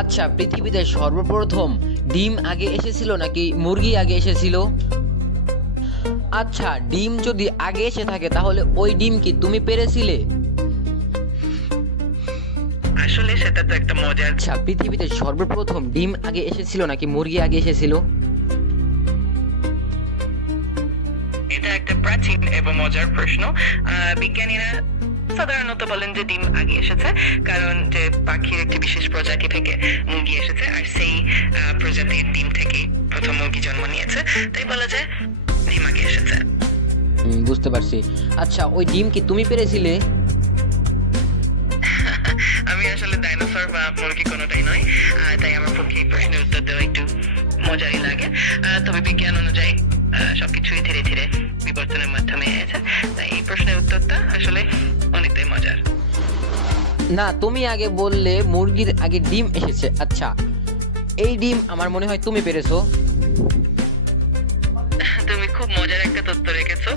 আচ্ছা পৃথিবীতে সর্বপ্রথম ডিম আগে এসেছিল নাকি মুরগি আগে এসেছিল? আচ্ছা ডিম যদি আগে এসে থাকে তাহলে ওই ডিম কি তুমি পেরেছিলে? আসলে সেটা তো একটা মজার আচ্ছা পৃথিবীতে সর্বপ্রথম ডিম আগে এসেছিল নাকি মুরগি আগে এসেছিল? এটা একটা প্রাচীন এবং মজার প্রশ্ন। বিজ্ঞানীরা সাধারণত বলেন যে ডিম আগে এসেছে কারণ যে বিশেষ প্রজাতি থেকে মুরগি এসেছে আর সেই প্রজাতির ডিম থেকেই প্রথম মুরগি জন্ম নিয়েছে। তাই বলা যায় ডিম আগে এসেছে বুঝতে পারছি। আচ্ছা ওই ডিম কি তুমি পেরেছিলে? আমি আসলে ডাইনোসর বা মুরগি কোনোটাই নয় তাই আমার পক্ষে এই প্রশ্নের উত্তর দেওয়া একটু মজারই লাগে। তবে বিজ্ঞান অনুযায়ী সবকিছুই ধীরে ধীরে বিবর্তনের মাধ্যমে এসেছে। তাই এই প্রশ্নের উত্তরটা আসলে অনেকটাই মজার। না তুমি আগে বললে মুরগির আগে ডিম এসেছে। আচ্ছা এই ডিম আমার মনে হয় তুমি পেরেছ। তুমি খুব মজার একটা তথ্য রেখেছো।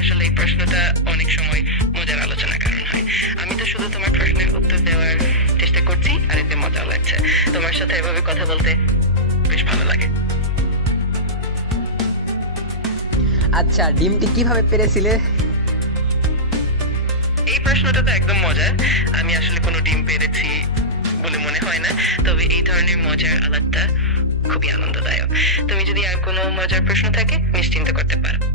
আসলে এই প্রশ্নটা অনেক সময় মজার আলোচনার কারণ হয়। আমি তো শুধু তোমার প্রশ্নের উত্তর দেওয়ার চেষ্টা করছি আর এতে মজা লাগছে। তোমার সাথে এভাবে কথা বলতে বেশ ভালো লাগে। আচ্ছা ডিমটি কীভাবে পেরেছিলে? এই প্রশ্নটা তো একদম মজার। আমি আসলে কোনো ডিম পেরেছি বলে মনে হয় না। তবে এই ধরনের মজার আলাদা খুবই আনন্দদায়ক। তুমি যদি আর কোনো মজার প্রশ্ন থাকে, নিশ্চিন্ত করতে পারো।